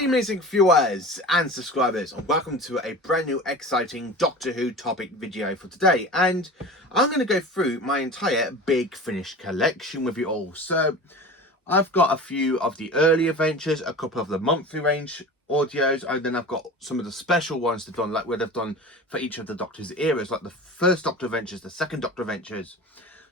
G'day amazing viewers and subscribers, and welcome to a brand new exciting Doctor Who topic video for today. And I'm going to go through my entire Big Finish collection with you all. So I've got a few of the early adventures, a couple of the monthly range audios, and then I've got some of the special ones they've done, like where they've done for each of the Doctor's eras, like the first Doctor adventures, the second Doctor adventures.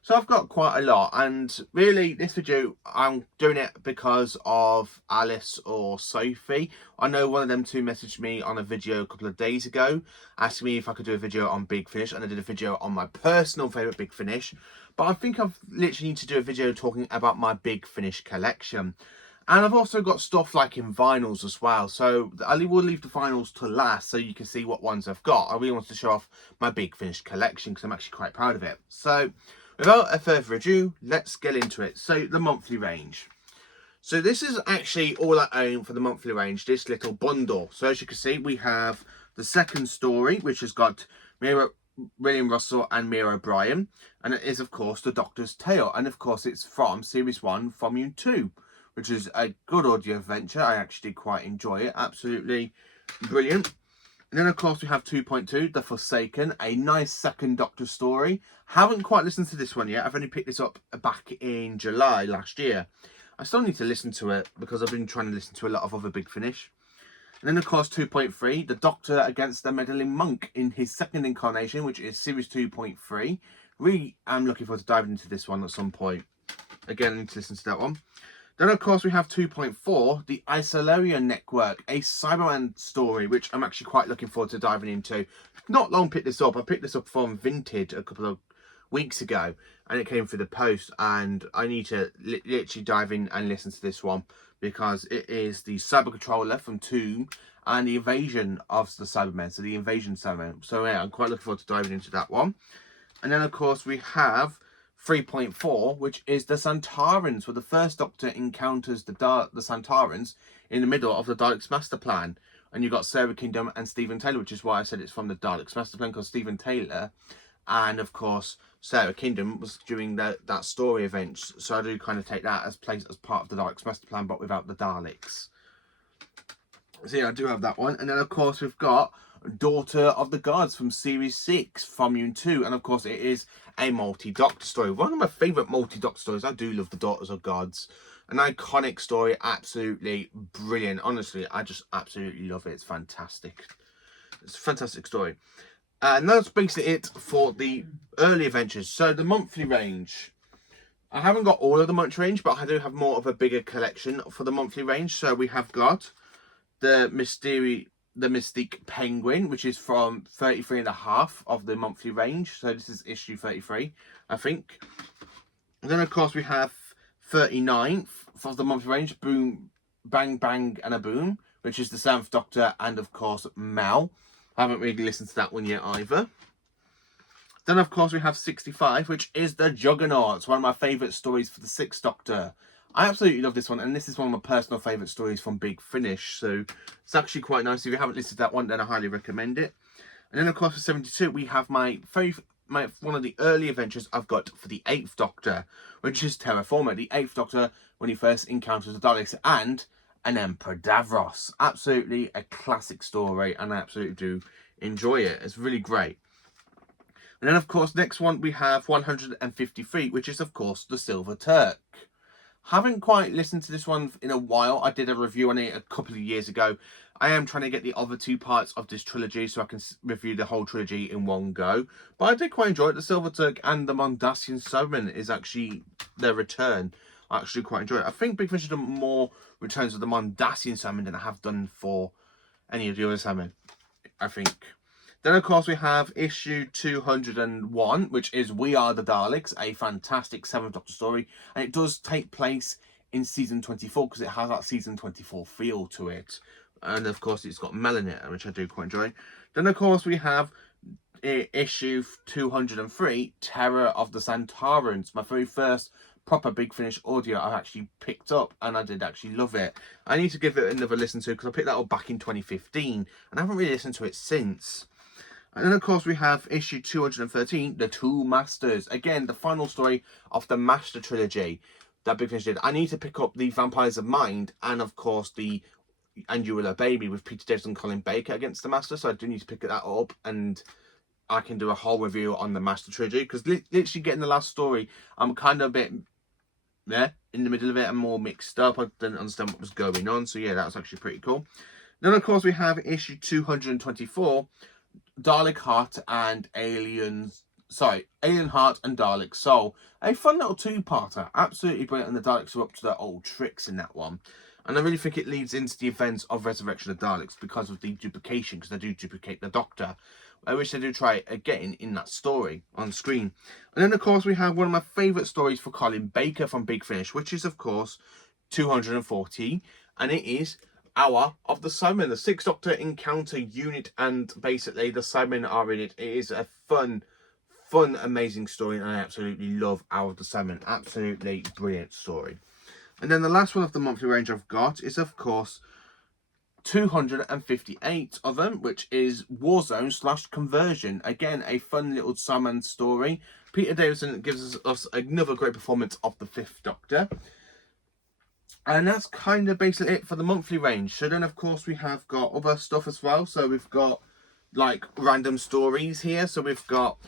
So I've got quite a lot, and really this video I'm doing it because of Alice or Sophie. I know one of them two messaged me on a video a couple of days ago asking me if I could do a video on Big Finish, and I did a video on my personal favourite Big Finish. But I think I've literally need to do a video talking about my Big Finish collection. And I've also got stuff like in vinyls as well. So I will leave the vinyls to last so you can see what ones I've got. I really want to show off my Big Finish collection because I'm actually quite proud of it. So without further ado, let's get into it. So the monthly range. So this is actually all I own for the monthly range, this little bundle. So as you can see, we have the second story, which has got William Russell and Mira O'Brien. And it is, of course, The Doctor's Tale. And, of course, it's from Series 1, Volume 2, which is a good audio adventure. I actually quite enjoy it. Absolutely brilliant. And then, of course, we have 2.2, The Forsaken, a nice second Doctor story. Haven't quite listened to this one yet. I've only picked this up back in July last year. I still need to listen to it because I've been trying to listen to a lot of other Big Finish. And then, of course, 2.3, The Doctor Against the Meddling Monk in his second incarnation, which is Series 2.3. Really am looking forward to diving into this one at some point. Again, I need to listen to that one. Then, of course, we have 2.4, The Isolarian Network, a Cyberman story, which I'm actually quite looking forward to diving into. Not long picked this up. I picked this up from Vinted a couple of weeks ago, and it came through the post, and I need to literally dive in and listen to this one, because it is the Cyber Controller from Tomb and the invasion of the Cybermen, so the Invasion Cybermen. So, yeah, I'm quite looking forward to diving into that one. And then, of course, we have 3.4, which is the Santarans, where the first Doctor encounters the Santarans in the middle of the Daleks' master plan. And you've got Sarah Kingdom and Stephen Taylor, which is why I said it's from the Daleks' master plan, because Stephen Taylor and, of course, Sarah Kingdom was during that story event. So I do kind of take that as place as part of the Daleks' master plan, but without the Daleks. So yeah, I do have that one. And then, of course, we've got Daughter of the Gods from Series 6, Volume 2. And, of course, it is a multi-Doctor story. One of my favourite multi-Doctor stories. I do love the Daughters of Gods. An iconic story. Absolutely brilliant. Honestly, I just absolutely love it. It's fantastic. It's a fantastic story. And that's basically it for the early adventures. So, the monthly range. I haven't got all of the monthly range, but I do have more of a bigger collection for the monthly range. So, we have got the Mystique Penguin, which is from 33.5 of the monthly range. So this is issue 33, I think. And then, of course, we have 39th of the monthly range, Boom, Bang, Bang, and a Boom, which is the 7th Doctor and, of course, Mel. I haven't really listened to that one yet either. Then, of course, we have 65, which is the Juggernauts, one of my favourite stories for the 6th Doctor. I absolutely love this one, and this is one of my personal favourite stories from Big Finish, so it's actually quite nice. If you haven't listened to that one, then I highly recommend it. And then, of course, for 72, we have one of the early adventures I've got for the 8th Doctor, which is Terraformer. The 8th Doctor, when he first encounters the Daleks and an Emperor Davros. Absolutely a classic story, and I absolutely do enjoy it. It's really great. And then, of course, next one we have 153, which is, of course, the Silver Turk. Haven't quite listened to this one in a while. I did a review on it a couple of years ago. I am trying to get the other two parts of this trilogy so I can review the whole trilogy in one go. But I did quite enjoy it. The Silver Turk and the Mondasian Cybermen is actually their return. I actually quite enjoy it. I think Big Finish has done more returns of the Mondasian Cybermen than I have done for any of the other Cybermen, I think. Then, of course, we have issue 201, which is We Are the Daleks, a fantastic 7th Doctor story. And it does take place in season 24 because it has that season 24 feel to it. And, of course, it's got Mel in it, which I do quite enjoy. Then, of course, we have issue 203, Terror of the Santarans. My very first proper Big Finish audio I actually picked up, and I did actually love it. I need to give it another listen to because I picked that up back in 2015. And I haven't really listened to it since. And then, of course, we have issue 213, The Two Masters. Again, the final story of the Master Trilogy that Big Finish did. I need to pick up the Vampires of Mind and, of course, the And You Will Obey Me with Peter Davison and Colin Baker against the Master. So I do need to pick that up, and I can do a whole review on the Master trilogy, because literally getting the last story, I'm kind of a bit in the middle of it. I'm more mixed up. I didn't understand what was going on. So yeah, that was actually pretty cool. Then of course we have issue 224, Dalek Heart and Alien Heart and Dalek Soul. A fun little two-parter, absolutely brilliant, and the Daleks are up to their old tricks in that one. And I really think it leads into the events of Resurrection of Daleks because of the duplication, because they do duplicate the Doctor, which they do try again in that story on screen. And then of course we have one of my favourite stories for Colin Baker from Big Finish, which is of course 240, and it is Hour of the Cybermen, the Sixth Doctor encounter unit, and basically the Cybermen are in it. It is a fun, amazing story, and I absolutely love Hour of the Cybermen. Absolutely brilliant story. And then the last one of the monthly range I've got is of course 258 of them, which is Warzone / Conversion. Again, a fun little Cyberman story. Peter Davison gives us another great performance of the Fifth Doctor. And that's kind of basically it for the monthly range. So then, of course, we have got other stuff as well. So we've got, like, random stories here. So we've got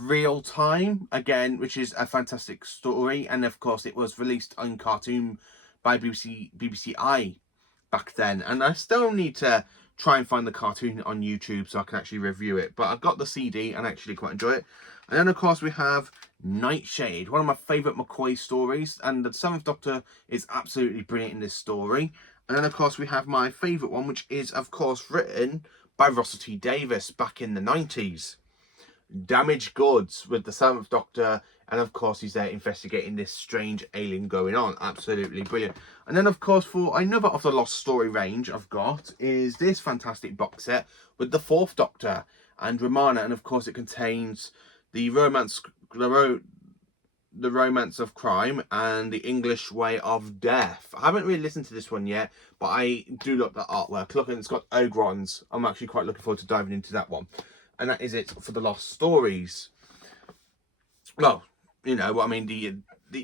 Real Time, again, which is a fantastic story. And, of course, it was released on cartoon by BBC back then. And I still need to try and find the cartoon on YouTube so I can actually review it. But I've got the CD and I actually quite enjoy it. And then, of course, we have Nightshade, one of my favourite McCoy stories. And the Seventh Doctor is absolutely brilliant in this story. And then, of course, we have my favourite one, which is, of course, written by Russell T Davies back in the 90s. Damaged Goods with the Seventh Doctor. And, of course, he's there investigating this strange alien going on. Absolutely brilliant. And then, of course, for another of the Lost Story range I've got is this fantastic box set with the Fourth Doctor and Romana. And, of course, it contains the Romance of Crime and the English Way of Death. I haven't really listened to this one yet, but I do love the artwork. Look, it's got Ogrons. I'm actually quite looking forward to diving into that one. And that is it for the Lost Stories. Well, you know what I mean, the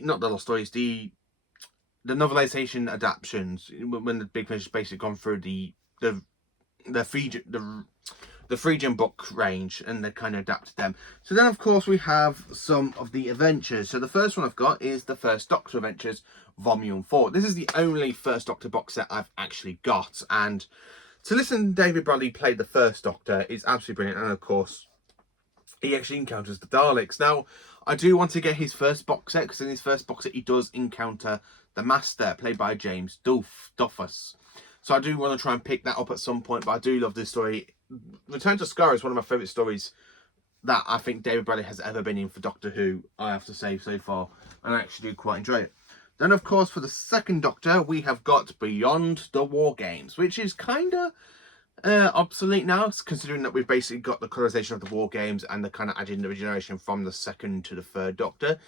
not the Lost Stories, the novelization adaptations, when the Big Finish basically gone through the Phrygian book range, and they kind of adapted them. So then, of course, we have some of the adventures. So the first one I've got is the First Doctor Adventures, Volume 4. This is the only First Doctor box set I've actually got. And to listen to David Bradley play the First Doctor is absolutely brilliant. And, of course, he actually encounters the Daleks. Now, I do want to get his first box set, because in his first box set, he does encounter the Master, played by James Duffus. So I do want to try and pick that up at some point, but I do love this story. Return to Skaro is one of my favourite stories that I think David Bradley has ever been in for Doctor Who, I have to say, so far. And I actually do quite enjoy it. Then, of course, for the second Doctor, we have got Beyond the War Games, which is kind of obsolete now, considering that we've basically got the colorization of the War Games and the kind of adding the regeneration from the second to the third Doctor.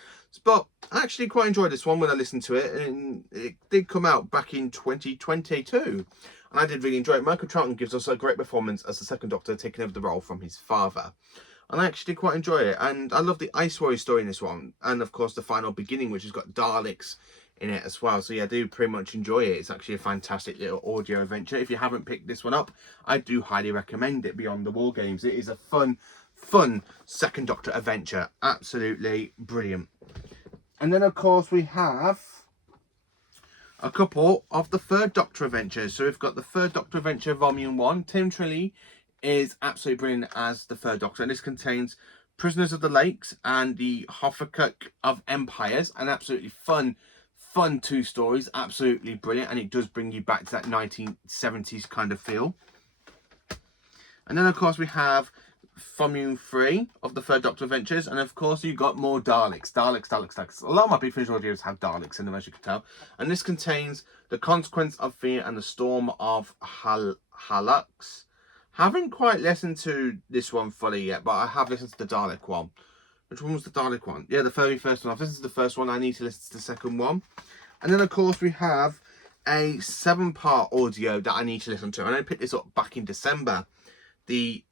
But I actually quite enjoyed this one when I listened to it, and it did come out back in 2022. And I did really enjoy it. Michael Troughton gives us a great performance as the second Doctor, taking over the role from his father. And I actually did quite enjoy it. And I love the Ice Warrior story in this one. And, of course, the final beginning, which has got Daleks in it as well. So, yeah, I do pretty much enjoy it. It's actually a fantastic little audio adventure. If you haven't picked this one up, I do highly recommend it, Beyond the War Games. It is a fun second Doctor adventure. Absolutely brilliant. And then, of course, we have a couple of the Third Doctor adventures. So we've got the Third Doctor Adventure Volume 1. Tim Trilly is absolutely brilliant as the Third Doctor. And this contains Prisoners of the Lakes and the Hoffakuk of Empires. An absolutely fun two stories. Absolutely brilliant. And it does bring you back to that 1970s kind of feel. And then, of course, we have Volume 3 of the Third Doctor Adventures, and of course you got more Daleks. A lot of my Big Finish audios have Daleks in them, as you can tell. And this contains The Consequence of Fear and the Storm of Hallux. Haven't quite listened to this one fully yet, but I have listened to the Dalek one. Which one was the Dalek one? Yeah, the very first one. I've listened to the first one. I need to listen to the second one. And then, of course, we have a 7-part audio that I need to listen to. And I picked this up back in December. The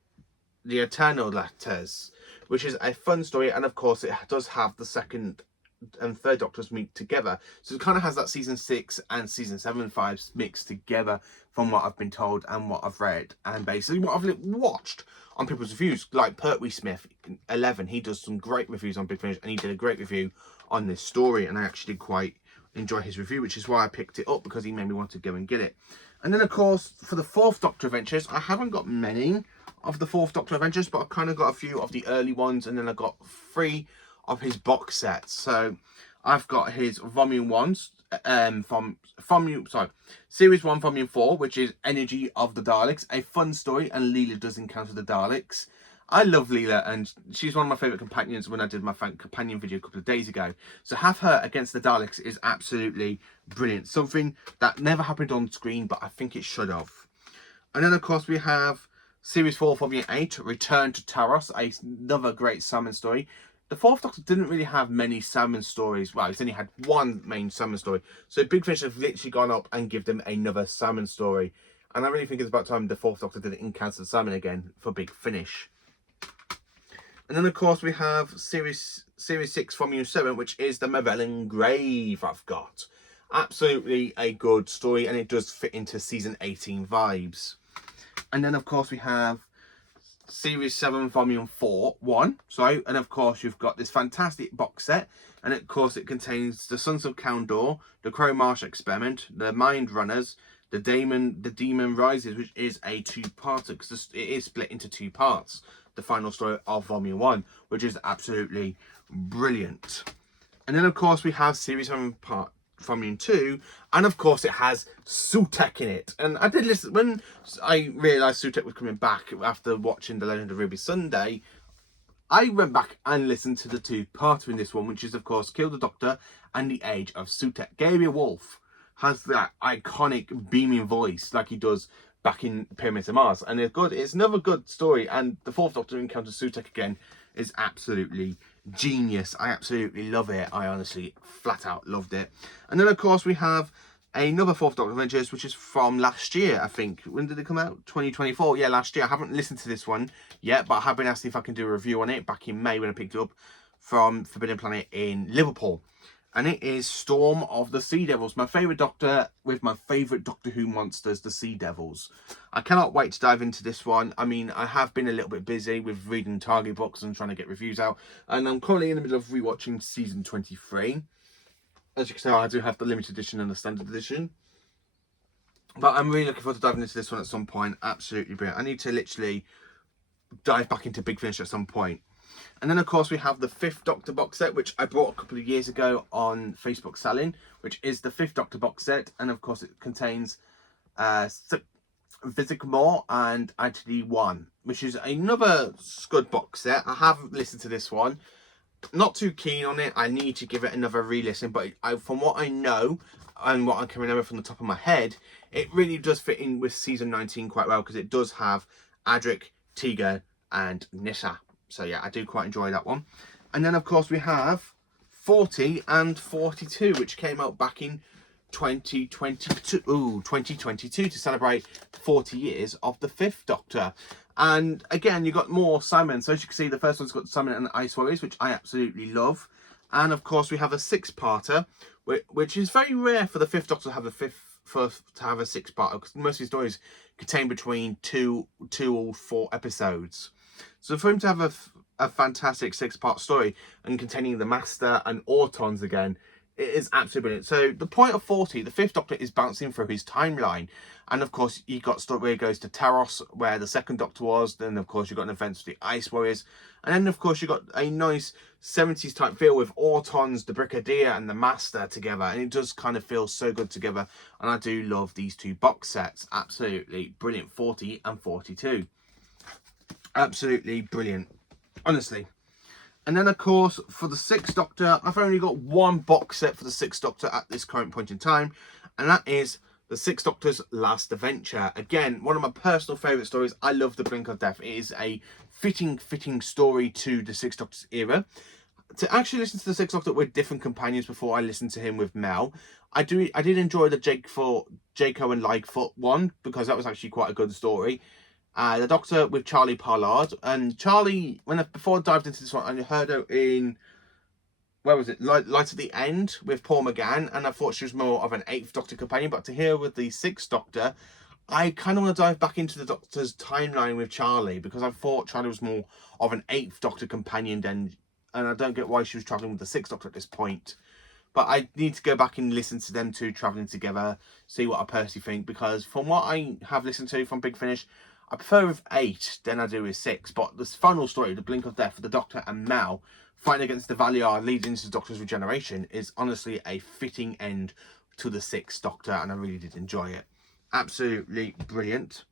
Eternal Letters, which is a fun story, and of course it does have the second and third Doctors meet together. So it kind of has that season 6 and season 7 vibes mixed together from what I've been told and what I've read and basically what I've watched on people's reviews. Like Pertwee Smith 11, he does some great reviews on Big Finish, and he did a great review on this story, and I actually did quite enjoy his review, which is why I picked it up, because he made me want to go and get it. And then of course for the fourth Doctor adventures, I haven't got many of the fourth Doctor adventures, but I've kind of got a few of the early ones, and then I got 3 of his box sets. So I've got his volume 1s series 1 volume 4, which is Energy of the Daleks, a fun story, and Leela does encounter the Daleks. I love Leela, and she's one of my favourite companions when I did my companion video a couple of days ago. So have her against the Daleks is absolutely brilliant. Something that never happened on screen, but I think it should have. And then of course we have Series 4 Volume 8, Return to Taros, another great Simon story. The fourth Doctor didn't really have many Simon stories. Well, he's only had one main Simon story. So Big Finish have literally gone up and give them another Simon story. And I really think it's about time the fourth Doctor did Encounter Simon again for Big Finish. And then of course we have Series 6 Volume 7, which is the Mavellan Grave I've got. Absolutely a good story, and it does fit into Season 18 vibes. And then of course we have Series 7 Volume 1, and of course you've got this fantastic box set, and of course it contains the Sons of Kandor, the Crow Marsh Experiment, the Mind Runners, the Demon Rises, which is a 2-parter, because it is split into 2 parts, the final story of Volume 1, which is absolutely brilliant. And then of course we have Series 7 Volume 2, and of course it has Sutekh in it. And I did listen when I realised Sutekh was coming back after watching The Legend of Ruby Sunday. I went back and listened to the 2-parter in this one, which is of course Kill the Doctor and the Age of Sutekh. Gabriel Wolf has that iconic beaming voice like he does back in Pyramids of Mars, and it's another good story. And the fourth Doctor encounters Sutekh again is absolutely genius. I absolutely love it. I honestly flat out loved it. And then of course we have another fourth Doctor Adventures, which is from last year, I think. When did it come out? 2024. Yeah, last year. I haven't listened to this one yet, but I have been asked if I can do a review on it back in May when I picked it up from Forbidden Planet in Liverpool. And it is Storm of the Sea Devils, my favourite Doctor with my favourite Doctor Who monsters, the Sea Devils. I cannot wait to dive into this one. I mean, I have been a little bit busy with reading Target books and trying to get reviews out. And I'm currently in the middle of rewatching season 23. As you can tell, I do have the limited edition and the standard edition. But I'm really looking forward to diving into this one at some point. Absolutely brilliant. I need to literally dive back into Big Finish at some point. And then of course we have the 5th Doctor box set, which I bought a couple of years ago on Facebook selling, which is the 5th Doctor box set. And of course it contains Visicmore and Identity 1, which is another Scud box set. I have listened to this one. Not too keen on it. I need to give it another re-listen, but from what I know and what I can remember from the top of my head, it really does fit in with season 19 quite well, because it does have Adric, Tegan and Nyssa. So yeah, I do quite enjoy that one. And then of course we have 40 and 42, which came out back in 2022 to celebrate 40 years of the 5th Doctor. And again, you got more Simon. So as you can see, the first one's got Simon and the Ice Warriors, which I absolutely love. And of course we have a 6-parter, which is very rare for the 5th Doctor to have a 6-parter, because most of his stories contain between 2 or 4 episodes. So for him to have a fantastic 6-part story and containing the Master and Autons again, it is absolutely brilliant. So the point of 40, the 5th Doctor is bouncing through his timeline. And of course, you got story where he goes to Taros, where the 2nd Doctor was. Then of course, you got an event with the Ice Warriors. And then of course, you got a nice 70s type feel with Autons, the Brigadier and the Master together. And it does kind of feel so good together. And I do love these 2 box sets. Absolutely brilliant. 40 and 42. Absolutely brilliant. Honestly. And then, of course, for the 6th Doctor, I've only got one box set for the 6th Doctor at this current point in time. And that is the 6th Doctor's Last Adventure. Again, one of my personal favourite stories. I love The Blink of Death. It is a fitting story to the 6th Doctor's era. To actually listen to the 6th Doctor with different companions before I listened to him with Mel, I did enjoy the Jaco and Lightfoot one, because that was actually quite a good story. The Doctor with Charlie Pollard, and Charlie, before I dived into this one, I heard her in where was it? Light at the End with Paul McGann, and I thought she was more of an 8th Doctor companion. But to hear with the 6th Doctor, I kind of want to dive back into the Doctor's timeline with Charlie, because I thought Charlie was more of an 8th Doctor companion then, and I don't get why she was travelling with the 6th Doctor at this point. But I need to go back and listen to them two travelling together, see what I personally think, because from what I have listened to from Big Finish, I prefer with 8 than I do with 6. But this final story, The Blink of Death, for the Doctor and Mal fighting against the Valiar leading into the Doctor's regeneration, is honestly a fitting end to the 6th Doctor, and I really did enjoy it. Absolutely brilliant.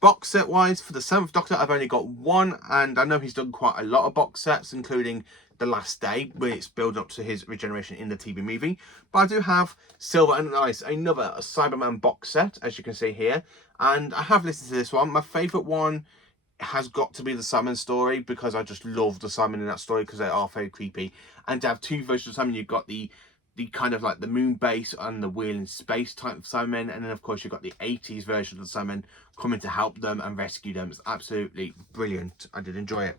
Box set wise, for the 7th Doctor, I've only got one, and I know he's done quite a lot of box sets, including The Last Day, where it's built up to his regeneration in the TV movie. But I do have Silver and Ice, another Cyberman box set, as you can see here, and I have listened to this one. My favourite one has got to be the Simon story, because I just love the Simon in that story, because they are very creepy. And to have two versions of Simon, you've got the kind of like the moon base and the wheel in space type of Simon, and then of course you've got the 80s version of the Simon coming to help them and rescue them. It's absolutely brilliant. I did enjoy it.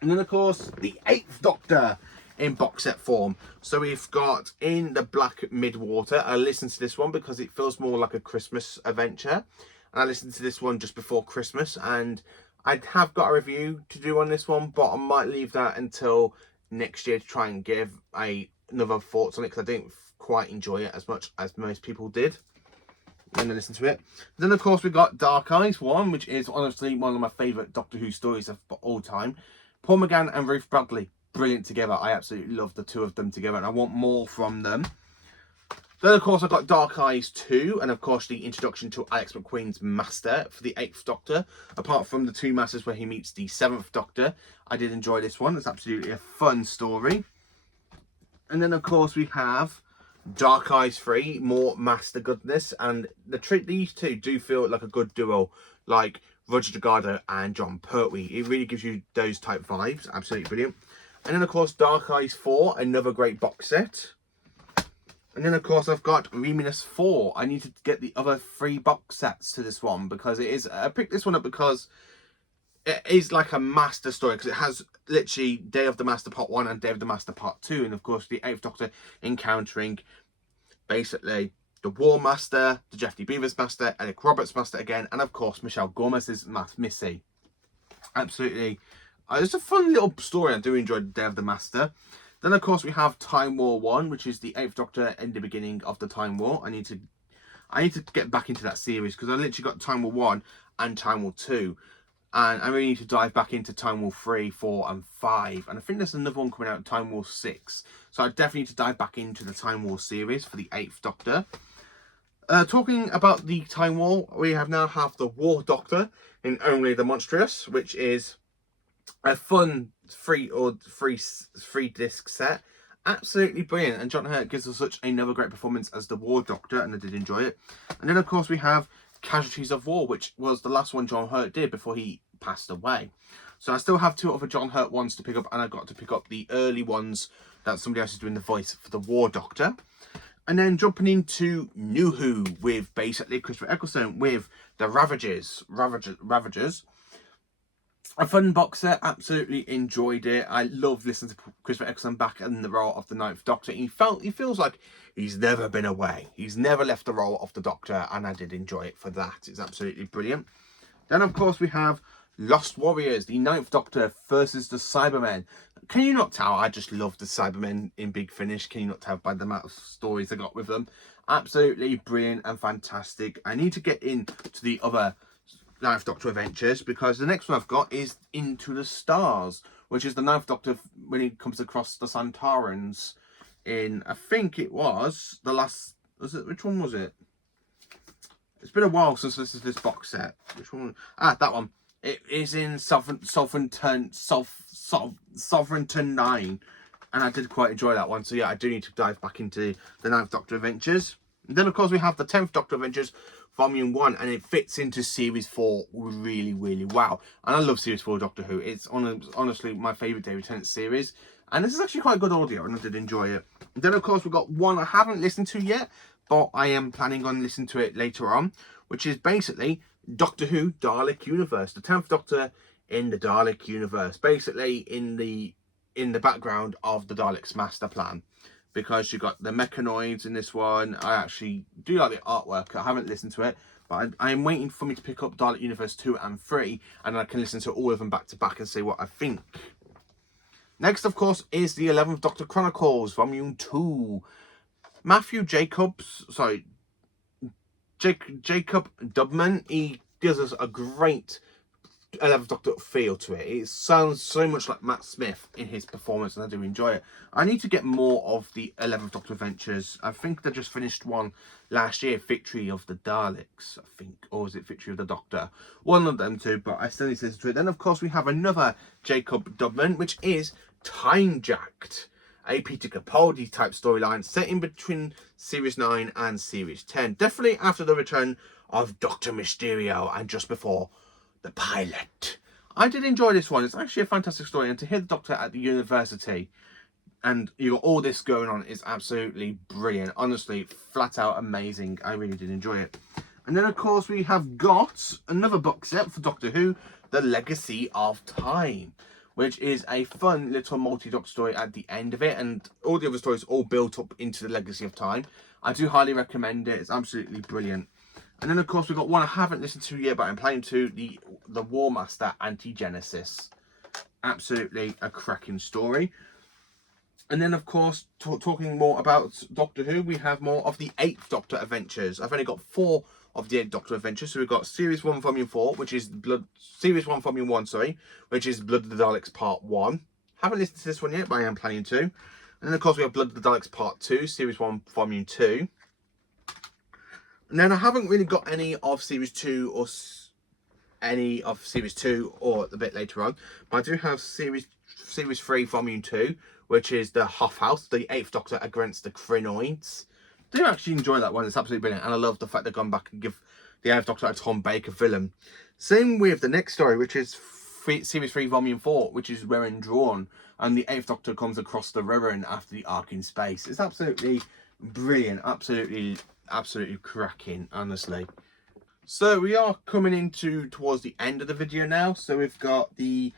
And then of course the 8th Doctor in box set form. So we've got In the Black Midwater. I listened to this one because it feels more like a Christmas adventure, and I listened to this one just before Christmas, and I have got a review to do on this one, but I might leave that until next year to try and give another thoughts on it, because I didn't quite enjoy it as much as most people did when they listened to it. Then of course we got Dark Eyes 1, which is honestly one of my favourite Doctor Who stories of all time. Paul McGann and Ruth Bradley, brilliant together. I absolutely love the two of them together, and I want more from them. Then of course I've got Dark Eyes 2, and of course the introduction to Alex McQueen's Master for the 8th Doctor. Apart from the two Masters where he meets the 7th Doctor, I did enjoy this one. It's absolutely a fun story. And then of course we have Dark Eyes 3, more Master goodness, and these two do feel like a good duo, like Roger Delgado and John Pertwee. It really gives you those type vibes. Absolutely brilliant. And then of course Dark Eyes 4, another great box set. And then of course I've got Reminus 4. I need to get the other 3 box sets to this one, because it is, I picked this one up because it is like a Master story, because it has literally Day of the Master Part 1 and Day of the Master Part 2. And of course the 8th Doctor encountering basically the War Master, the Jeff D. Beavers Master, Eric Roberts Master again, and of course Michelle Gomez's Missy. Absolutely. It's a fun little story. I do enjoy Day of the Master. Then of course we have Time War 1, which is the 8th Doctor in the beginning of the Time War. I need to get back into that series, because I literally got Time War 1 and Time War 2. And I really need to dive back into Time War 3, 4 and 5. And I think there's another one coming out, Time War 6. So I definitely need to dive back into the Time War series for the 8th Doctor. Talking about the Time War, we now have the War Doctor in Only the Monstrous, which is a fun free disc set. Absolutely brilliant. And John Hurt gives us such another great performance as the War Doctor, and I did enjoy it. And then of course we have Casualties of War, which was the last one John Hurt did before he passed away. So I still have 2 other John Hurt ones to pick up, and I got to pick up the early ones that somebody else is doing the voice for the War Doctor. And then jumping into New Who with basically Christopher Eccleston with the Ravagers. A fun box set, absolutely enjoyed it. I love listening to Christopher Eccleston back in the role of the 9th Doctor. He feels like he's never been away. He's never left the role of the Doctor, and I did enjoy it for that. It's absolutely brilliant. Then of course we have Lost Warriors, the 9th Doctor versus the Cybermen. Can you not tell? I just love the Cybermen in Big Finish. Can you not tell by the amount of stories I got with them? Absolutely brilliant and fantastic. I need to get into the other 9th Doctor adventures, because the next one I've got is Into the Stars, which is the 9th Doctor when he comes across the Santarans in, I think it was the last, which one was it? It's been a while since this is this box set. Which one? That one. It is in Sovereignton 9, and I did quite enjoy that one. So yeah, I do need to dive back into the 9th Doctor adventures. And then of course we have the 10th Doctor adventures, Volume 1, and it fits into Series 4 really, really well. And I love Series 4 Doctor Who. It's honestly my favourite David Tennant series. And this is actually quite good audio, and I did enjoy it. And then of course we've got one I haven't listened to yet, but I am planning on listening to it later on, which is basically Doctor Who Dalek Universe. The 10th Doctor in the Dalek Universe. Basically in the in the background of the Daleks master plan, because you got the mechanoids in this one. I actually do like the artwork. I haven't listened to it, but I'm waiting for me to pick up Dalek Universe 2 and 3, and I can listen to all of them back to back and see what I think. Next, of course, is the 11th Doctor Chronicles, Volume 2. Jacob Dubman, he gives us a great 11th Doctor feel to it. It sounds so much like Matt Smith in his performance, and I do enjoy it. I need to get more of the 11th Doctor adventures. I think they just finished one last year, Victory of the Daleks, I think. Or is it Victory of the Doctor? One of them two, but I still need to listen to it. Then, of course, we have another Jacob Dubman, which is Time Jacked, a Peter Capaldi type storyline set in between Series 9 and Series 10. Definitely after the return of Dr. Mysterio and just before the pilot. I did enjoy this one. It's actually a fantastic story, and to hear the Doctor at the university and you got all this going on is absolutely brilliant. Honestly, flat out amazing. I really did enjoy it. And then, of course, we have got another box set for Doctor Who, The Legacy of Time, which is a fun little multi-Doctor story at the end of it, and all the other stories all built up into The Legacy of Time. I do highly recommend it. It's absolutely brilliant. And then, of course, we've got one I haven't listened to yet, but I'm planning to, the War Master Anti-Genesis. Absolutely a cracking story. And then, of course, talking more about Doctor Who, we have more of the 8th Doctor adventures. I've only got 4 of the 8th Doctor adventures. So we've got Series 1 Volume 4, which is Series 1 Volume 1, sorry, which is Blood of the Daleks Part 1. Haven't listened to this one yet, but I am planning to. And then, of course, we have Blood of the Daleks Part 2, Series 1 Volume 2. And then I haven't really got any of Series 2 or any of Series 2 or a bit later on. But I do have Series 3 Volume 2, which is the Hoff House, the 8th Doctor against the Krynoids. I do actually enjoy that one. It's absolutely brilliant. And I love the fact they've gone back and give the 8th Doctor a Tom Baker villain. Same with the next story, which is Series 3 Volume 4, which is Wirrn Drawn. And the 8th Doctor comes across the Wirrn after the arc in space. It's absolutely brilliant. Absolutely cracking, honestly. So we are coming towards the end of the video now. So we've got the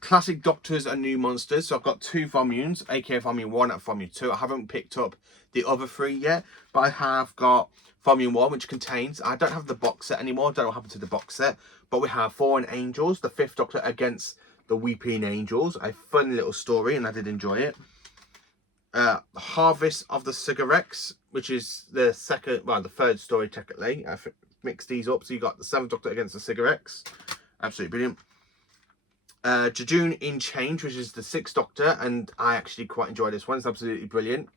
Classic Doctors and New Monsters. So I've got 2 volumes, aka Volume 1 and Volume 2. I haven't picked up the other 3 yet, but I have got Volume 1, which contains, I don't have the box set anymore, I don't know what happened to the box set, but we have Fallen Angels, the 5th Doctor against the Weeping Angels. A fun little story, and I did enjoy it. Harvest of the Cigarettes, which is the third story technically. I mixed these up. So you got the 7th Doctor against the Cigarettes. Absolutely brilliant. Jejune in Change, which is the 6th Doctor, and I actually quite enjoy this one. It's absolutely brilliant.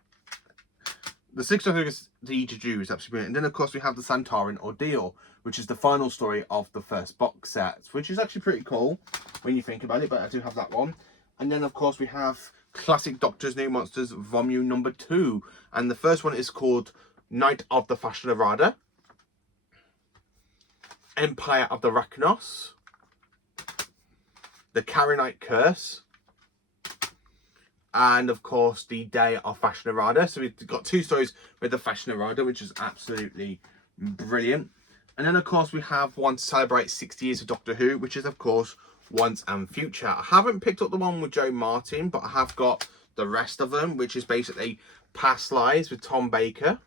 The 6th Doctor against the Jejune is absolutely brilliant. And then, of course, we have the Santoran Ordeal, which is the final story of the first box set, which is actually pretty cool when you think about it, but I do have that one. And then, of course, we have Classic Doctors New Monsters Volume number 2, and the first one is called Night of the Fashionarada, Empire of the Rachnos, the Karenite Curse, and of course the Day of Fashionarada. So we've got 2 stories with the Fashionarada, which is absolutely brilliant. And then, of course, we have one to celebrate 60 years of Doctor Who, which is, of course, Once and Future. I haven't picked up the one with Jo Martin, but I have got the rest of them, which is basically Past Lives with Tom Baker,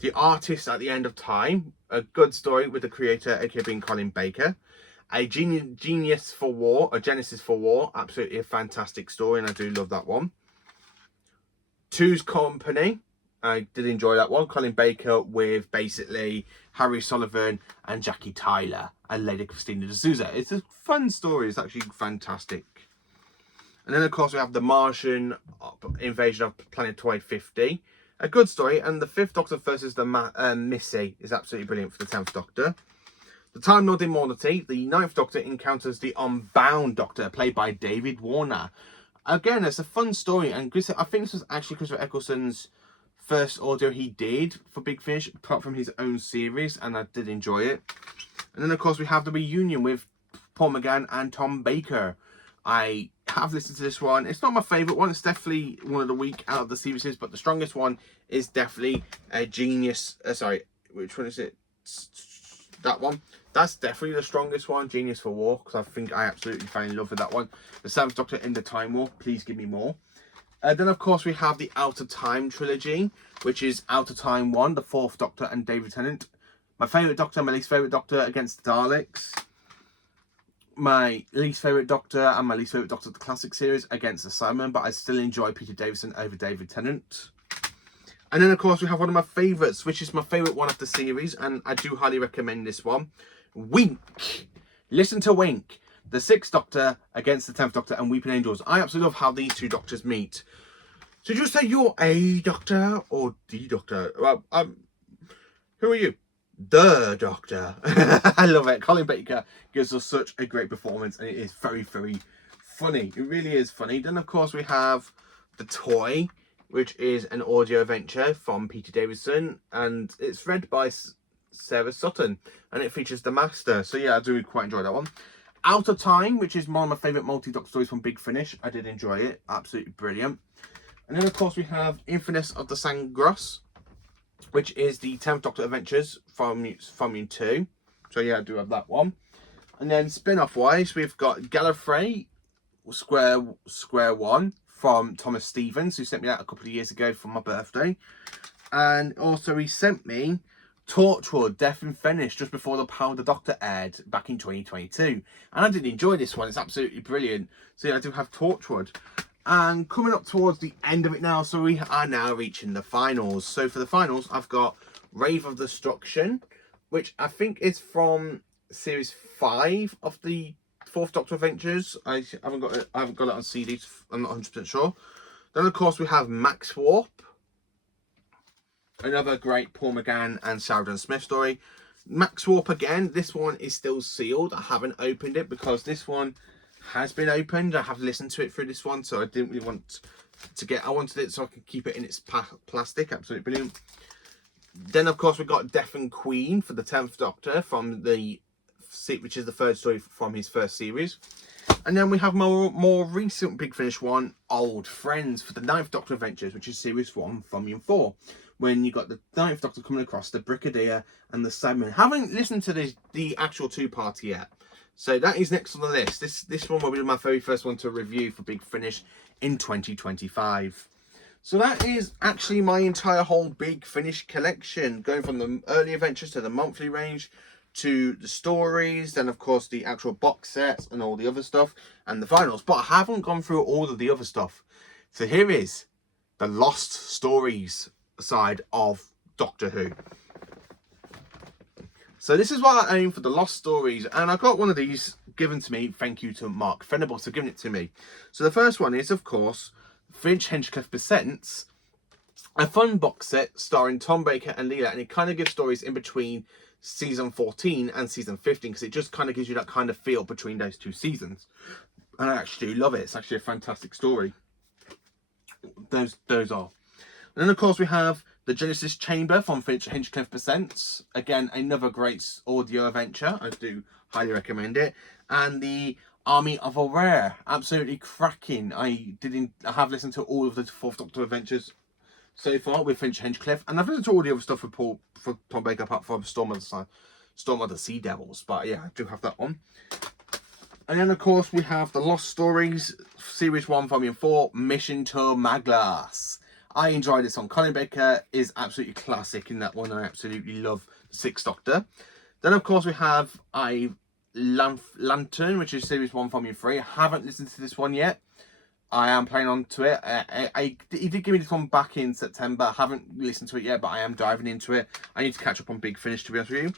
The Artist at the End of Time, a good story with the creator, aka being Colin Baker, a Genesis for War, absolutely a fantastic story, and I do love that one. Two's Company, I did enjoy that one. Colin Baker with basically Harry Sullivan and Jackie Tyler and Lady Christina D'Souza. It's a fun story. It's actually fantastic. And then, of course, we have The Martian Invasion of Planetoid 50. A good story. And the 5th Doctor versus the Missy is absolutely brilliant for the 10th Doctor. The Time Lord Immortality. The 9th Doctor encounters the Unbound Doctor, played by David Warner. Again, it's a fun story. And I think this was actually Christopher Eccleston's first audio he did for Big Finish, apart from his own series, and I did enjoy it. And then, of course, we have the reunion with Paul McGann and Tom Baker. I have listened to this one. It's not my favourite one. It's definitely one of the weak out of the series, but the strongest one is definitely a Genius. Sorry, which one is it? that one. That's definitely the strongest one, Genius for War, because I think I absolutely fell in love with that one. The Seventh Doctor in the Time War, please give me more. Then, of course, we have the Out of Time trilogy, which is Out of Time 1, the Fourth Doctor and David Tennant. My favourite Doctor, my least favourite Doctor against the Daleks. My least favourite Doctor and my least favourite Doctor of the Classic series against the Cybermen, but I still enjoy Peter Davison over David Tennant. And then, of course, we have one of my favourites, which is my favourite one of the series, and I do highly recommend this one. Wink. Listen to Wink. The Sixth Doctor against the 10th Doctor and Weeping Angels. I absolutely love how these two Doctors meet. So just say you're a Doctor or the Doctor. Well, who are you? The Doctor. I love it. Colin Baker gives us such a great performance, and it is very, very funny. It really is funny. Then, of course, we have The Toy, which is an audio adventure from Peter Davison, and it's read by Sarah Sutton, and it features the Master. So yeah, I do quite enjoy that one. Out of Time, which is one of my favourite multi-Doctor stories from Big Finish. I did enjoy it. Absolutely brilliant. And then, of course, we have Infamous of the Sangros, which is the 10th Doctor Adventures from 2. So yeah, I do have that one. And then spin-off wise, we've got Gallifrey Square One from Thomas Stevens, who sent me that a couple of years ago for my birthday. And also he sent me Torchwood, Death and Finish, just before the Power of the Doctor aired back in 2022. And I did enjoy this one. It's absolutely brilliant. So yeah, I do have Torchwood. And coming up towards the end of it now, so we are now reaching the finals. So for the finals, I've got Rave of Destruction, which I think is from series 5 of the 4th Doctor Adventures. I haven't got it on CD. I'm not 100% sure. Then of course we have Max Warp, another great Paul McGann and Sheridan Smith story. Max Warp again. This one is still sealed. I haven't opened it because this one has been opened. I have listened to it through this one, so I didn't really want to get. I wanted it so I could keep it in its plastic. Absolutely brilliant. Then of course we got Death and Queen for the 10th Doctor from which is the third story from his first series. And then we have more recent Big Finish one, Old Friends for the 9th Doctor Adventures, which is series 1, Volume 4. When you got the 9th Doctor coming across the Brigadier and the Cybermen. Haven't listened to the actual 2-parter yet. So that is next on the list. This one will be my very first one to review for Big Finish in 2025. So that is actually my entire whole Big Finish collection, going from the early adventures to the monthly range, to the stories, then of course the actual box sets and all the other stuff, and the finals. But I haven't gone through all of the other stuff. So here is the Lost Stories side of Doctor Who. So this is what I own for the Lost Stories, and I got one of these given to me. Thank you to Mark Venables for giving it to me. So the first one is, of course, Finch Hinchcliffe Presents a fun box set starring Tom Baker and Leela, and it kind of gives stories in between season 14 and season 15, because it just kind of gives you that kind of feel between those two seasons, and I actually love it. It's actually a fantastic story. Those are. And then of course we have the Genesis Chamber from Finch Hinchcliffe Presents. Again, another great audio adventure. I do highly recommend it. And the Army of Aware, absolutely cracking. I have listened to all of the 4th Doctor adventures so far with Finch Hinchcliffe, and I've listened to all the other stuff for Tom Baker apart from Storm of the Sea Devils. But yeah, I do have that one. And then of course we have the Lost Stories, Series 1, Volume 4, Mission to Maglas. I enjoy this one. Colin Baker is absolutely classic in that one. I absolutely love the 6th Doctor. Then of course we have Lantern, which is Series 1, Volume 3. I haven't listened to this one yet. I am playing on to it. He did give me this one back in September. I haven't listened to it yet, but I am diving into it. I need to catch up on Big Finish, to be honest with you.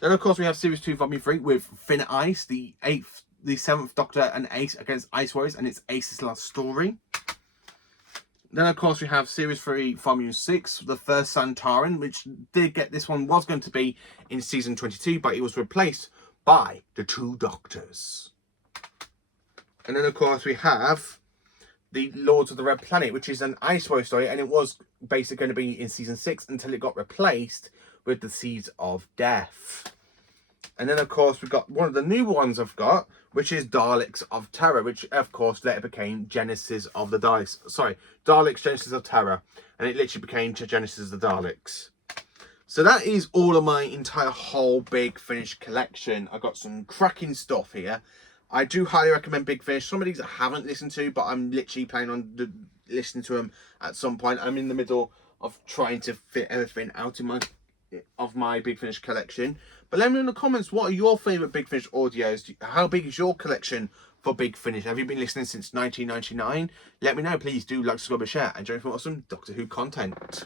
Then of course we have Series 2, Volume 3 with Thin Ice, the 7th Doctor and Ace against Ice Warriors, and it's Ace's last story. Then of course we have Series 3, Volume 6, The First Santaran, which did get, this one was going to be in Season 22, but it was replaced by the 2 Doctors. And then of course we have the Lords of the Red Planet, which is an Ice Warrior story, and it was basically going to be in Season 6 until it got replaced with the Seeds of Death. And then of course we've got one of the new ones I've got, which is Daleks of Terror, which of course later became Genesis of the Daleks. Sorry, Daleks Genesis of Terror, and it literally became Genesis of the Daleks. So that is all of my entire whole Big Finish collection. I got some cracking stuff here. I do highly recommend Big Finish. Some of these I haven't listened to, but I'm literally planning on listening to them at some point. I'm in the middle of trying to fit everything out in my Big Finish collection. But let me know in the comments, what are your favourite Big Finish audios? How big is your collection for Big Finish? Have you been listening since 1999? Let me know. Please do like, subscribe, and share, and join for awesome Doctor Who content.